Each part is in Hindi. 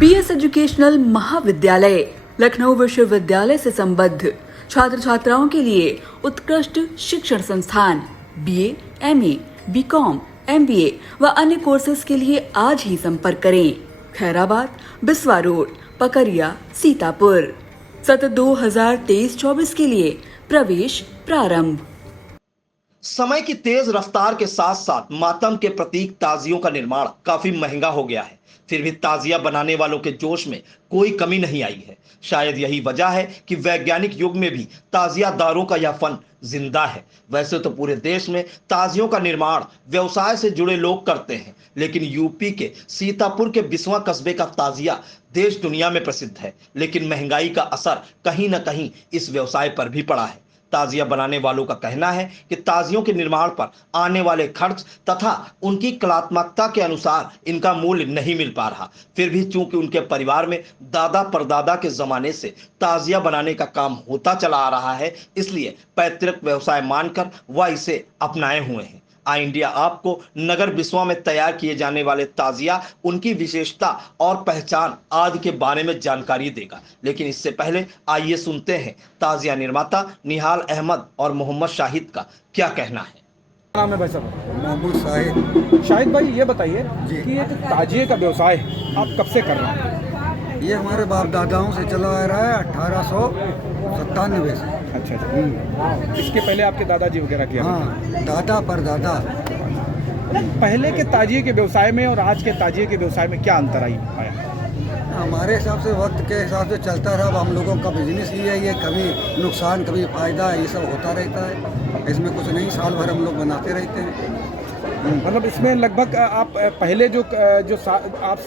बीएस एजुकेशनल महाविद्यालय लखनऊ विश्वविद्यालय से संबद्ध छात्र छात्राओं के लिए उत्कृष्ट शिक्षण संस्थान बीए, एमए, बीकॉम, एमबीए व अन्य कोर्सेज के लिए आज ही संपर्क करें। खैराबाद, बिस्वा रोड, पकरिया, सीतापुर। सत्र 2023-24 के लिए प्रवेश प्रारंभ। समय की तेज रफ्तार के साथ साथ मातम के प्रतीक ताजियों का निर्माण काफी महंगा हो गया है। फिर भी ताजिया बनाने वालों के जोश में कोई कमी नहीं आई है। शायद यही वजह है कि वैज्ञानिक युग में भी ताजियादारों का यह फन जिंदा है। वैसे तो पूरे देश में ताजियों का निर्माण व्यवसाय से जुड़े लोग करते हैं, लेकिन यूपी के सीतापुर के बिस्वा कस्बे का ताजिया देश दुनिया में प्रसिद्ध है। लेकिन महंगाई का असर कहीं न कहीं इस व्यवसाय पर भी पड़ा है। ताजिया बनाने वालों का कहना है कि ताजियों के निर्माण पर आने वाले खर्च तथा उनकी कलात्मकता के अनुसार इनका मूल्य नहीं मिल पा रहा। फिर भी चूंकि उनके परिवार में दादा परदादा के जमाने से ताजिया बनाने का काम होता चला आ रहा है, इसलिए पैतृक व्यवसाय मानकर वह इसे अपनाए हुए हैं। आई इंडिया आपको नगर बिस्वा में तैयार किए जाने वाले ताजिया, उनकी विशेषता और पहचान आदि के बारे में जानकारी देगा। लेकिन इससे पहले आइए सुनते हैं ताजिया निर्माता निहाल अहमद और मोहम्मद शाहिद का क्या कहना है। नाम है भाई साहब? मोहम्मद शाहिद। शाहिद भाई, ये बताइए कि ये ताजिए का व्यवसाय आप कब से कर रहे हैं? ये हमारे बाप दादाओं से चला आ रहा है 1897 से। अच्छा। इसके पहले आपके दादाजी वगैरह किया? हाँ, दादा पर दादा। पहले के ताजिए के व्यवसाय में और आज के ताजिए के व्यवसाय में क्या अंतर आया? हमारे हिसाब से वक्त के हिसाब से चलता रहा। अब हम लोगों का बिजनेस ही है, ये कभी नुकसान कभी फायदा ये सब होता रहता है। इसमें कुछ नहीं, साल भर हम लोग बनाते रहते हैं। मतलब इसमें लगभग आप पहले आप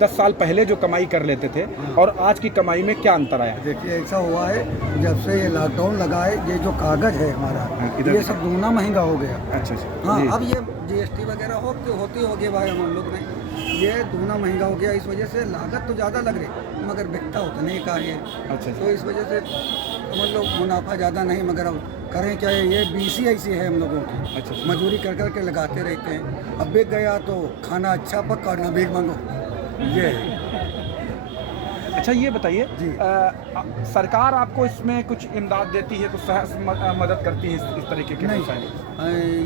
10 साल पहले जो कमाई कर लेते थे और आज की कमाई में क्या अंतर आया? देखिए, ऐसा हुआ है जब से ये लॉकडाउन लगा है, ये जो कागज है हमारा, ये सब दूना महंगा हो गया। अच्छा। हाँ, अब ये जीएसटी वगैरह होती होगी भाई, हम लोग नहीं, ये दूना महंगा हो गया। इस वजह से लागत तो ज़्यादा लग रही मगर बिकता उतने का है। अच्छा। तो इस वजह से हम लोग मुनाफा ज़्यादा नहीं, मगर अब करें क्या, ये बीसी ऐसी है हम लोगों की। अच्छा। मजदूरी कर कर के लगाते रहते हैं। अब बिक गया तो खाना अच्छा पक्का, ना भीख मांगो, ये है। अच्छा, ये बताइए जी, सरकार आपको इसमें कुछ इमदाद देती है, कुछ मदद करती है इस तरीके के व्यवसाय में?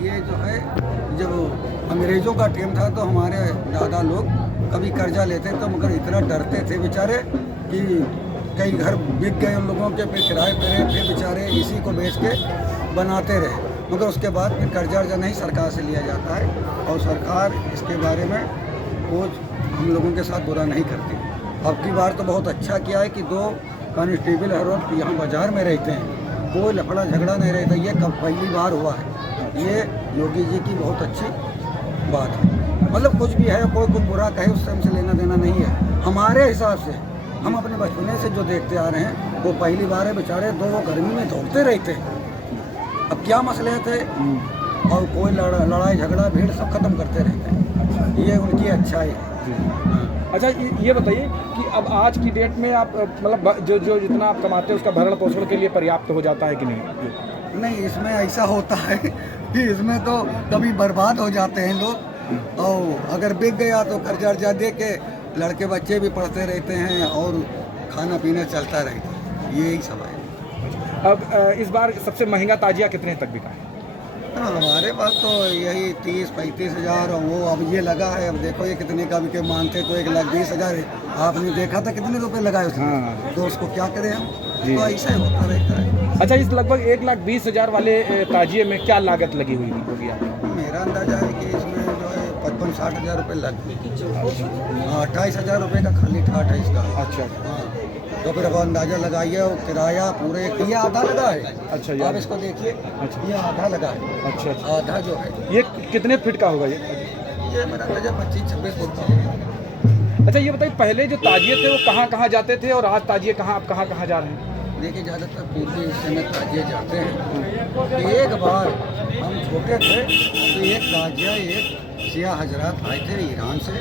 ये जो है, जब अंग्रेज़ों का टाइम था तो हमारे दादा लोग कभी कर्जा लेते तो मगर इतना डरते थे बेचारे कि कई घर बिक गए उन लोगों के, फिर किराए पे रहे, फिर बेचारे इसी को बेच के बनाते रहे। मगर उसके बाद फिर कर्जा वर्जा नहीं सरकार से लिया जाता है और सरकार इसके बारे में कुछ हम लोगों के साथ बुरा नहीं करती। अब की बार तो बहुत अच्छा किया है कि 2 कांस्टेबल हर रोज यहाँ बाजार में रहते हैं, कोई लफड़ा झगड़ा नहीं रहता। ये कब पहली बार हुआ है। ये योगी जी की बहुत अच्छी बात है। मतलब कुछ भी है, कोई कुछ बुरा कहे उससे हमसे लेना देना नहीं है। हमारे हिसाब से हम अपने बचपने से जो देखते आ रहे हैं, वो पहली बार है। बेचारे 2 गर्मी में धोखते रहते हैं। अब क्या मसले थे, और कोई लड़ाई झगड़ा भीड़ सब खत्म करते रहते हैं। ये उनकी अच्छाई है। अच्छा, ये बताइए कि अब आज की डेट में आप मतलब जो जितना आप कमाते हैं उसका भरण पोषण के लिए पर्याप्त हो जाता है कि नहीं? नहीं, इसमें ऐसा होता है कि इसमें तो कभी बर्बाद हो जाते हैं लोग, और अगर बिक गया तो कर्जा वर्जा दे के लड़के बच्चे भी पढ़ते रहते हैं और खाना पीना चलता रहता है। यही सब है। अब इस बार सबसे महंगा ताजिया कितने तक बिका है? हमारे पास तो यही 30-35 हज़ार, और वो अब ये लगा है। अब देखो ये कितने का भी के मानते तो 1,20,000 है। आपने देखा था कितने रुपए लगाए उसने। हाँ। तो उसको क्या करें हम, तो ऐसा ही होता रहता है। अच्छा, इस लगभग 1,20,000 वाले ताजिए में क्या लागत लगी हुई होगी आपको? मेरा अंदाजा है कि इसमें जो है 55-60 हज़ार रुपये लग गए। 28,000 रुपये का खाली ठाठ है इसका। अच्छा। हाँ, तो फिर अब अंदाजा लगाइए, और किराया पूरे ये आधा लगा है। अच्छा, आप इसको देखिए। अच्छा। ये आधा लगा है। अच्छा। आधा जो है, ये कितने फीट का होगा ये? मेरा अंदाजा 25-26 फुट का होगा। अच्छा, ये बताइए पहले जो ताजिए थे वो कहाँ जाते थे और आज ताजिए आप कहाँ जा रहे हैं? देखिए, ज़्यादातर पूर्वी हिस्से में ताजिए जाते हैं। एक बार हम छोटे थे तो एक ताजिया एक सिया हजरात आए थे ईरान से,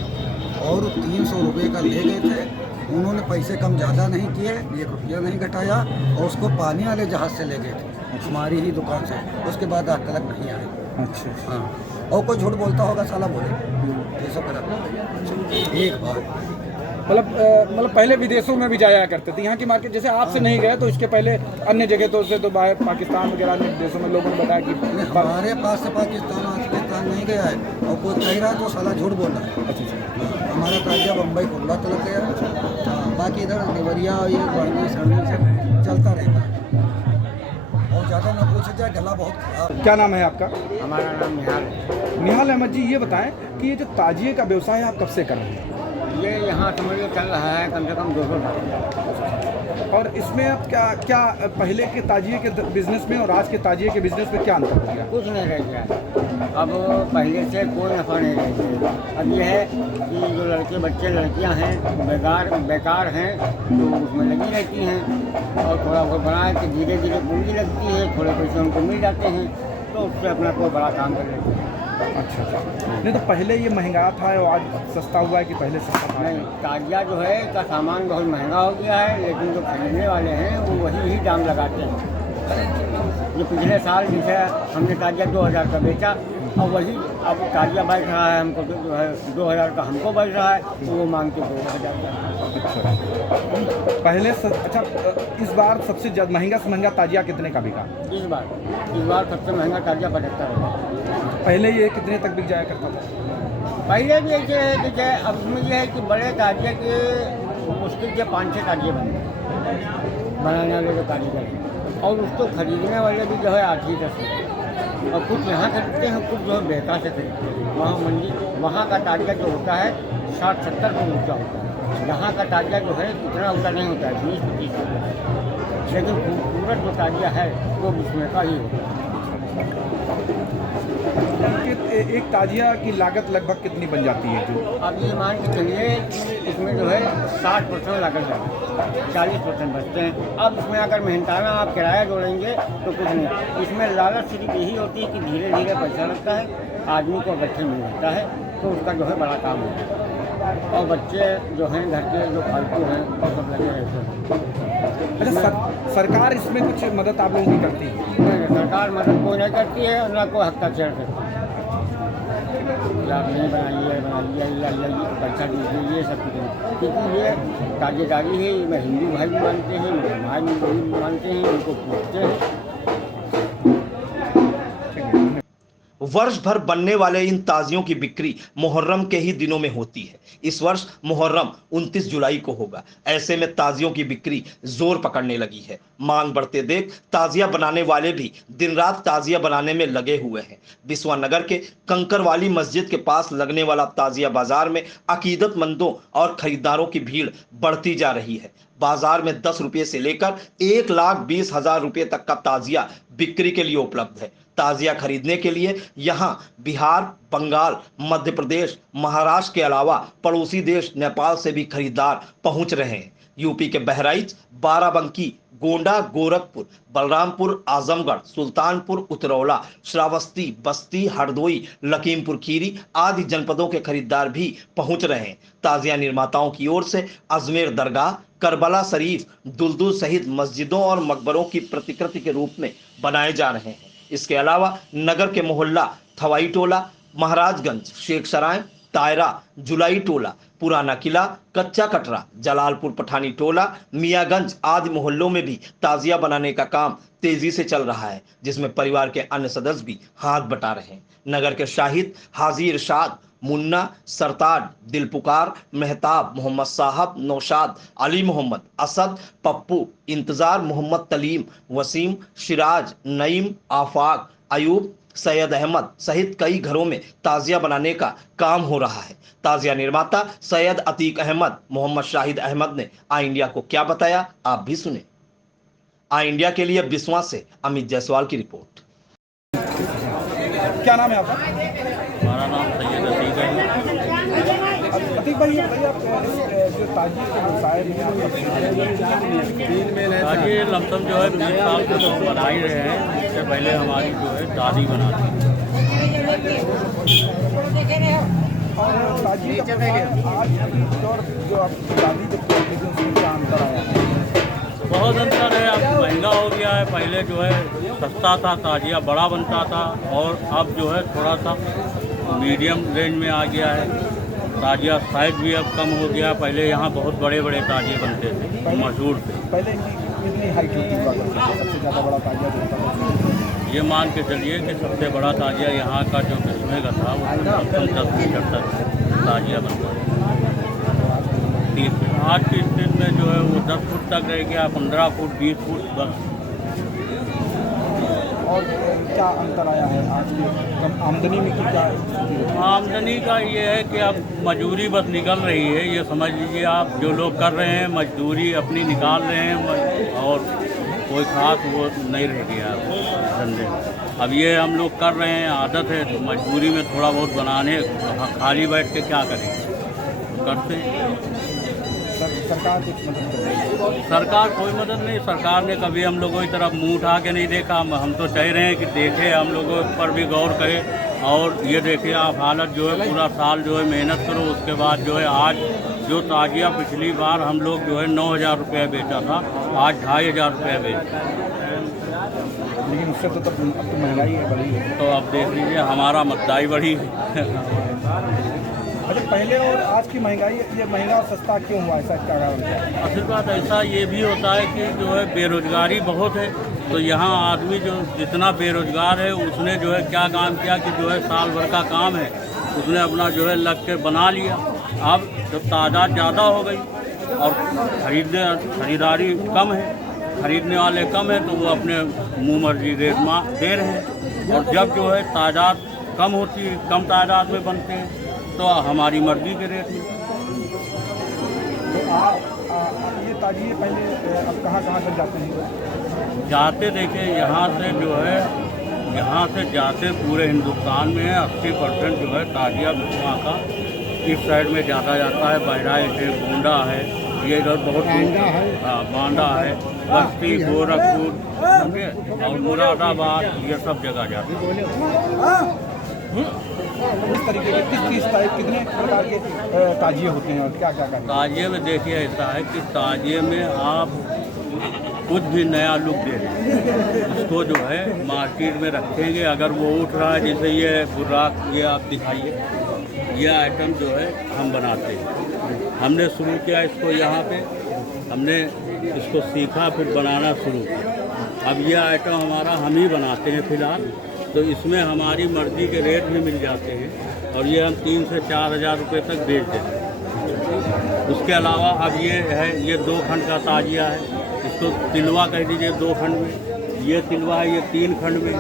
और 300 रुपये का ले गए थे। उन्होंने पैसे कम ज़्यादा नहीं किए, 1 रुपया नहीं घटाया, और उसको पानी वाले जहाज़ से ले गए थे हमारी ही दुकान से। उसके बाद आज तक नहीं आए। अच्छा। हाँ, और कोई झूठ बोलता होगा साला बोले, ये सब करा एक बार। मतलब पहले विदेशों में भी जाया करते थे, यहाँ की मार्केट जैसे आपसे नहीं गए तो इसके पहले अन्य जगह तो उससे तो बाहर पाकिस्तान वगैरह अन्य देशों में लोगों ने बताया कि हमारे पास से पाकिस्तान नहीं गया है, और कोई कह रहा है तो साला झूठ बोल रहा है। अच्छा। हमारा ताजिया बम्बई कुल्ला तलक गया, बाकी इधर देवरिया और ये बढ़नी सड़नी से चलता रहता है। और ज़्यादा ना पूछे जाए, गला बहुत खराब। क्या नाम है आपका? हमारा नाम निहाल। निहाल अहमद जी, ये बताएं कि ये जो ताजिए का व्यवसाय आप कब से कर रहे हैं? ये यहाँ समझिए चल रहा है कम से कम 200 साल। और इसमें अब क्या पहले के ताजिए के बिजनेस में और आज के ताजिए के बिजनेस में क्या अंतर हो गया? कुछ नहीं रह गया अब, पहले से कोई नफा नहीं रह गया। अब ये है कि जो लड़के बच्चे लड़कियाँ हैं बेकार हैं तो उसमें लगी रहती हैं, और थोड़ा बहुत बनाए कि धीरे धीरे पूंजी लगती है, थोड़े पैसे उनको मिल जाते हैं तो उससे अपना कोई बड़ा काम कर लेते हैं। अच्छा। नहीं तो पहले ये महंगा था और आज सस्ता हुआ है कि पहले सस्ता था? नहीं, ताजिया जो है इसका सामान बहुत महंगा हो गया है, लेकिन जो खरीदने वाले हैं वो वही ही दाम लगाते हैं। जो पिछले साल जिसे हमने ताजिया 2000 का बेचा, और वही अब ताजिया बैठ रहा है हमको जो है 2000 का हमको बैठ रहा है, तो वो मांगते 2000 का। अच्छा। पहले अच्छा, इस बार सबसे ज़्यादा महंगा से महंगा ताजिया कितने का बिका? इस बार सबसे महंगा ताजिया 75 है। पहले ये कितने तक बिक जाया करता था? पहले भी ऐसे है कि चाहे अब इसमें यह है कि बड़े ताजिए के मुश्किल से 5-6 ताजिए बनाने वाले जो कारीगर हैं, और उसको खरीदने वाले भी जो है 8-10 हैं। और कुछ यहाँ खरीदते हैं, कुछ जो है बेकार से खरीदते हैं। वहाँ मंडी वहाँ का ताजिया जो होता है 60-70 रुपये ऊँचा होता है, यहाँ का ताजिया जो है इतना ऊँचा नहीं होता है, 20-25 रुपये। लेकिन खूबसूरत जो ताजिया है वो उसमें का ही होता है। एक ताजिया की लागत लगभग कितनी बन जाती है? जो अब ये मान के चलिए कि इसमें जो है 60% लागत जाती है, 40% बचते हैं। अब इसमें अगर मेहनताना आप किराया जोड़ेंगे तो कुछ नहीं। इसमें लालच सिर्फ यही होती है कि धीरे धीरे पैसा लगता है, आदमी को गट्ठे मिल जाता है तो उसका जो है बड़ा काम होता है। और बच्चे जो हैं घर के जो फालतू हैं वो सब लगे रहते हैं। अच्छा, सरकार इसमें कुछ मदद आप लोगों की करती है? नहीं, सरकार मदद कोई नहीं करती है और ना कोई हस्ताक्षर करती है। आप नहीं बनाइए या पैसा दीजिए, ये सब कुछ, क्योंकि ये ताजेदारी है। मैं हिंदू भाई भी मानते हैं, मुसलमान भी मानते हैं, उनको पूछते हैं। वर्ष भर बनने वाले इन ताजियों की बिक्री मुहर्रम के ही दिनों में होती है। इस वर्ष मुहर्रम 29 जुलाई को होगा। ऐसे में ताजियों की बिक्री जोर पकड़ने लगी है। मांग बढ़ते देख ताजिया बनाने वाले भी दिन रात ताजिया बनाने में लगे हुए हैं। बिस्वा नगर के कंकरवाली मस्जिद के पास लगने वाला ताजिया बाजार में अकीदतमंदों और खरीदारों की भीड़ बढ़ती जा रही है। बाजार में 10 रुपये से लेकर 1,20,000 रुपये तक का ताजिया बिक्री के लिए उपलब्ध है। ताजिया खरीदने के लिए यहां बिहार, बंगाल, मध्य प्रदेश, महाराष्ट्र के अलावा पड़ोसी देश नेपाल से भी खरीदार पहुंच रहे हैं। यूपी के बहराइच, बाराबंकी, गोंडा, गोरखपुर, बलरामपुर, आजमगढ़, सुल्तानपुर, उतरौला, श्रावस्ती, बस्ती, हरदोई, लखीमपुर खीरी आदि जनपदों के खरीदार भी पहुंच रहे हैं। ताजिया निर्माताओं की ओर से अजमेर दरगाह, करबला शरीफ, दुलदुल सहित मस्जिदों और मकबरों की प्रतिकृति के रूप में बनाए जा रहे हैं। इसके अलावा नगर के मोहल्ला थवाई टोला, महाराजगंज, शेख सराय, तायरा, जुलाई टोला, पुराना किला, कच्चा कटरा, जलालपुर पठानी टोला, मियागंज आदि मोहल्लों में भी ताजिया बनाने का काम तेजी से चल रहा है, जिसमें परिवार के अन्य सदस्य भी हाथ बटा रहे हैं। नगर के शाहिद, हाजी इरशाद, मुन्ना, सरताज, दिलपुकार, मेहताब, मोहम्मद साहब, नौशाद, अली मोहम्मद, असद, पप्पू, इंतजार, मोहम्मद तलीम, वसीम, सिराज, नईम, आफाक, अयूब, सैयद अहमद सहित कई घरों में ताजिया बनाने का काम हो रहा है। ताजिया निर्माता सैयद अतीक अहमद, मोहम्मद शाहिद अहमद ने आई इंडिया को क्या बताया, आप भी सुने। आई इंडिया के लिए बिस्वा से अमित जायसवाल की रिपोर्ट। क्या नाम है आपका? हमारा नाम सैयद अतीक है। अतीक भाई, ये बताइए आप जो ताजिए के व्यवसाय में ताजिए लमसम जो है 20 साल से तो बना ही रहे हैं। इससे पहले हमारी जो है दादी बनाती थी। और ताजिए का आज की और जो आपकी दादी जो करती थी उसमें क्या अंतर आया है? बहुत अंतर है। अब महंगा हो गया है। पहले जो है सस्ता था, ताजिया बड़ा बनता था, और अब जो है थोड़ा सा मीडियम रेंज में आ गया है। ताजिया साइज भी अब कम हो गया। पहले यहाँ बहुत बड़े बड़े ताजिए बनते थे, मशहूर थे। पहले कितनी हाइट होती हुआ करती थी? सबसे ज़्यादा बड़ा ताजिया जो होता था? ये मान के चलिए कि सबसे बड़ा ताजिया यहाँ का जो किस्मे का था वो 10 मीटर तक ताजिया बनता था। 30 फीट। आज की स्थिति में जो है वो 10 फुट तक रह गया, 15 फुट, 20 फुट बस। और क्या अंतर आया है आज की कम आमदनी में? क्या स्थिति है? आमदनी का ये है कि अब मजदूरी बस निकल रही है। ये समझ लीजिए आप, जो लोग कर रहे हैं मजदूरी अपनी निकाल रहे हैं और कोई खास वो नहीं रह गया धंधे। अब ये हम लोग कर रहे हैं, आदत है, तो मजबूरी में थोड़ा बहुत बनाने, खाली बैठ के क्या करेंगे, करते हैं। सरकार कुछ मदद कर रही है? सरकार कोई मदद नहीं। सरकार ने कभी हम लोगों की तरफ मुंह उठा के नहीं देखा। हम तो चाह रहे हैं कि देखें, हम लोगों पर भी गौर करें। और ये देखिए आप, हालत जो है पूरा साल जो है मेहनत करो, उसके बाद जो है आज जो ताजिया पिछली बार हम लोग जो है 9,000 रुपये बेचा था, आज 2,500 रुपये बेचा। लेकिन उससे तो अब तो महंगाई है बढ़ी है। तो अब देख लीजिए हमारा महंगाई बढ़ी है। अच्छा, पहले और आज की महंगाई, ये महंगा और सस्ता क्यों हुआ? ऐसा क्या कारण है? असल बात ऐसा ये भी होता है कि जो है बेरोजगारी बहुत है। तो यहाँ आदमी जो जितना बेरोजगार है उसने जो है क्या काम किया कि जो है साल भर का काम है उसने अपना जो है लग के बना लिया। अब जब तादाद ज़्यादा हो गई और खरीदारी कम है, खरीदने वाले कम है, तो वो अपने मुँह मर्जी रेट में दे रहे हैं। और जब जो है तादाद कम होती है, कम तादाद में बनते हैं, तो हमारी मर्जी के रेट में। तो आप ये ताजिए पहले अब कहाँ तक जाते हैं? जाते देखिए यहाँ से जो है, यहाँ से जाते पूरे हिंदुस्तान में 80% जो है ताजिया वहाँ का इस साइड में ज़्यादा जाता है। बहराइच है, गोंडा है, ये इधर बहुत हाँ बांडा है, बस्ती, गोरखपुर और मुरादाबाद, ये सब जगह जाते हैं। इस तरीके के कितने प्रकार के ताजिए होते हैं और क्या क्या करते हैं? ताजिए में देखिए ऐसा है कि ताजिए में आप कुछ भी नया लुक दे दें, उसको जो है मार्केट में रखेंगे। अगर वो उठ रहा है, जैसे ये बुर्राक, ये आप दिखाइए, ये आइटम जो है हम बनाते हैं। हमने शुरू किया इसको यहाँ पे, हमने इसको सीखा, फिर बनाना शुरू किया। अब ये आइटम हमारा हम ही बनाते हैं फ़िलहाल। तो इसमें हमारी मर्ज़ी के रेट भी मिल जाते हैं और ये हम 3 से 4,000 रुपये तक बेच देते हैं। उसके अलावा अब ये है, ये 2 खंड का ताजिया है, इसको तिलवा कह दीजिए 2 खंड में। ये तिलवा है, ये 3 खंड में।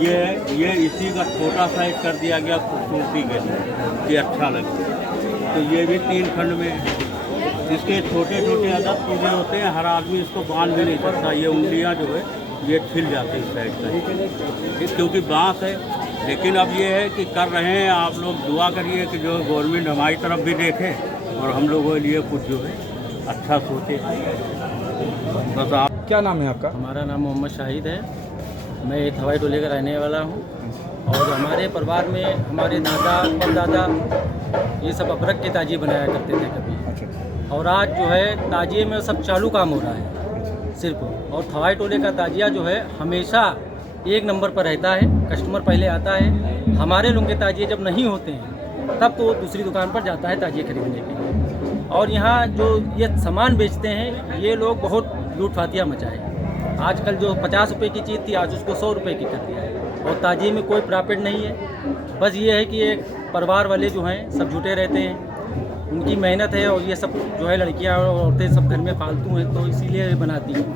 ये है, ये इसी का छोटा साइज कर दिया गया खूबसूरती के लिए कि अच्छा लगे। तो ये भी 3 खंड में है। इसके छोटे छोटे अलग चीज़ें होते हैं, हर आदमी इसको बांध भी नहीं सकता। ये उंगलियाँ जो है ये छिल जाते हैं इस साइड का, क्योंकि बांस है। लेकिन अब ये है कि कर रहे हैं, आप लोग दुआ करिए कि जो गवर्नमेंट हमारी तरफ भी देखे और हम लोगों के लिए कुछ जो है अच्छा सोचे। बस आप। क्या नाम है आपका? हमारा नाम मोहम्मद शाहिद है। मैं हवाई टोले का रहने वाला हूँ और हमारे परिवार में हमारे दादा परदादा ये सब अबरक के ताजिए बनाया करते थे कभी। अच्छा। और आज जो है ताजिए में सब चालू काम हो रहा है सिर्फ। और हवाई टोले का ताजिया जो है हमेशा 1 नंबर पर रहता है। कस्टमर पहले आता है। हमारे लोगों के ताजिए जब नहीं होते हैं तब तो दूसरी दुकान पर जाता है ताजिए खरीदने के लिए। और यहाँ जो ये सामान बेचते हैं ये लोग बहुत लूट फातिया मचाए। आजकल जो 50 रुपये की चीज़ थी आज उसको 100 रुपये की कर दिया है। और ताजिए में कोई प्रॉफिट नहीं है। बस ये है कि एक परिवार वाले जो हैं सब जुटे रहते हैं, उनकी मेहनत है। और ये सब जो है लड़कियां और औरतें सब घर में फालतू हैं तो इसीलिए बनाती हैं।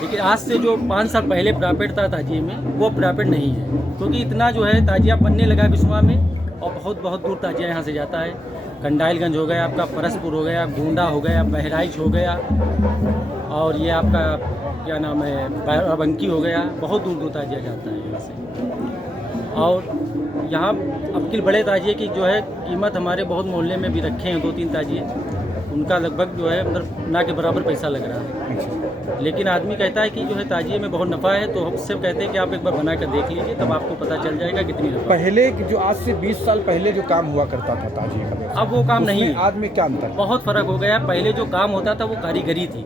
लेकिन आज से जो 5 साल पहले प्रॉफिट था ताजिए में, वो प्रॉफिट नहीं है। क्योंकि इतना जो है ताजिया बनने लगा विश्वा में और बहुत बहुत दूर ताजिया यहाँ से जाता है। कंडाइलगंज हो गया आपका, परसपुर हो गया, गोंडा हो गया, बहराइच हो गया और ये आपका क्या नाम है बाराबंकी हो गया। बहुत दूर दूर ताजिया जाता है यहाँ से। और यहाँ अब के बड़े ताजिए की जो है कीमत हमारे बहुत मोहल्ले में भी रखे हैं 2-3 ताजिए, उनका लगभग जो है मतलब ना के बराबर पैसा लग रहा है। लेकिन आदमी कहता है कि जो है ताजिए में बहुत नफ़ा है, तो हमसे कहते हैं कि आप एक बार बना कर देख लीजिए, तब आपको पता चल जाएगा कितनी नफ़ा है। पहले जो आज से 20 साल पहले जो काम हुआ करता था ताजिए का व्यवसाय, अब वो काम नहीं उसमें है। आज में क्या अंतर है? बहुत फ़र्क हो गया। पहले जो काम होता था वो कारीगरी थी,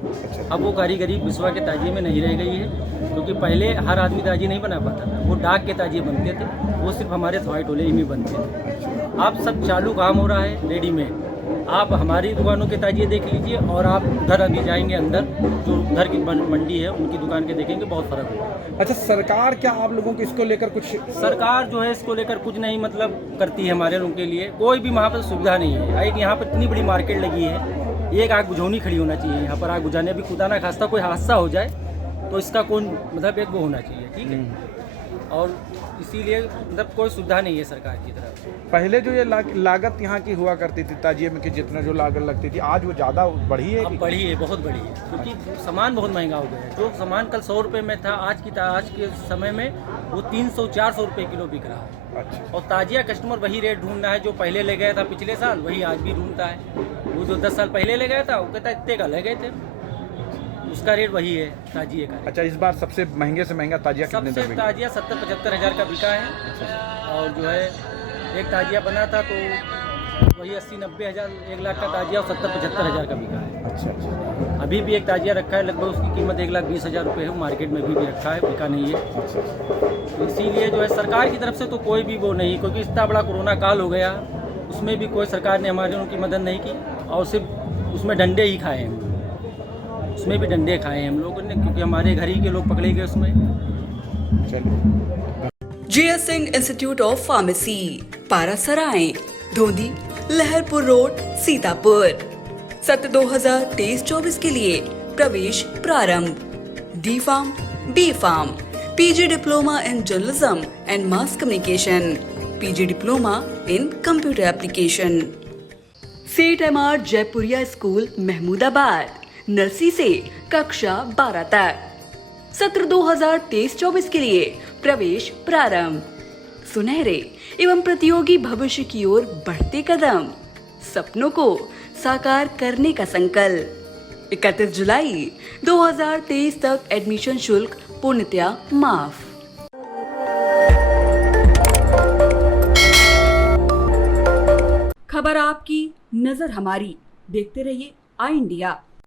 अब वो कारीगरी बिस्वा के ताजिए में नहीं रह गई है, क्योंकि पहले हर आदमी ताजिए नहीं बना पाता था। वो डाक के ताजिए बनते थे, वो सिर्फ हमारे सवाई टोले ही में बनते थे। अब सब चालू काम हो रहा है रेडीमेड। आप हमारी दुकानों के ताजिए देख लीजिए और आप उधर अभी जाएंगे अंदर, जो उधर की मंडी है उनकी दुकान के देखेंगे, बहुत फ़र्क होगा। अच्छा, सरकार क्या आप लोगों को इसको लेकर कुछ सरकार जो है इसको लेकर कुछ नहीं मतलब करती है हमारे लोगों के लिए, कोई भी वहाँ पर सुविधा नहीं है। एक यहाँ पर इतनी बड़ी मार्केट लगी है, एक आग बुझौनी खड़ी होना चाहिए यहाँ पर। आग बुझाने भी खुदा ना खास्ता कोई हादसा हो जाए तो इसका कौन मतलब एक वो होना चाहिए, ठीक है। और इसीलिए मतलब कोई सुविधा नहीं है सरकार की तरफ। पहले जो ये लागत यहाँ की हुआ करती थी ताजिए में कि जितना जो लागत लगती थी, आज वो ज़्यादा बढ़ी है? अब बढ़ी है, बहुत बढ़ी है, क्योंकि सामान बहुत महंगा हो गया है। जो सामान कल 100 रुपये में था, आज के समय में वो 300-400 रुपये किलो बिक रहा है। अच्छा। और ताजिया कस्टमर वही रेट ढूंढ रहा है जो पहले ले गया था पिछले साल, वही आज भी ढूंढता है। वो जो 10 साल पहले ले गया था वो कहता है इतने का ले गए थे, उसका रेट वही है ताजिए का। अच्छा, इस बार सबसे महंगे से महंगा ताजिया कितने सबसे तक बिका? ताजिया 70-75 हज़ार का बिका है। और जो है एक ताजिया बना था तो वही 80-90 हज़ार, 1 लाख का ताजिया और 70-75 हज़ार का बिका है। अच्छा अच्छा। अभी भी एक ताजिया रखा है, लगभग उसकी कीमत 1,20,000 रुपये है, मार्केट में भी रखा है, बिका नहीं है। अच्छा। तो इसीलिए जो है सरकार की तरफ से तो कोई भी वो नहीं, क्योंकि इतना बड़ा कोरोना काल हो गया, उसमें भी कोई सरकार ने हमारे उनकी मदद नहीं की और सिर्फ उसमें डंडे ही खाए हैं। उसमें भी डंडे खाए हैं हम लोगों ने, क्योंकि हमारे घर ही के लोग पकड़े गए उसमें। चलिए। GS Singh institute of pharmacy, Parasrai, Dhondhi, Laharpur road, Sitapur. सत्र 2023-24 के लिए प्रवेश प्रारंभ। D pharm, B pharm, PG diploma in journalism and mass communication, PG diploma in computer application. CET-MR Jaipuria school, Mahmudabad, nursery से कक्षा 12 तक। सत्र 2023-24 के लिए प्रवेश प्रारंभ। सुनहरे एवं प्रतियोगी भविष्य की ओर बढ़ते कदम, सपनों को साकार करने का संकल्प। 31 जुलाई 2023 तक एडमिशन शुल्क पूर्णतया माफ। खबर आपकी, नजर हमारी। देखते रहिए आई इंडिया।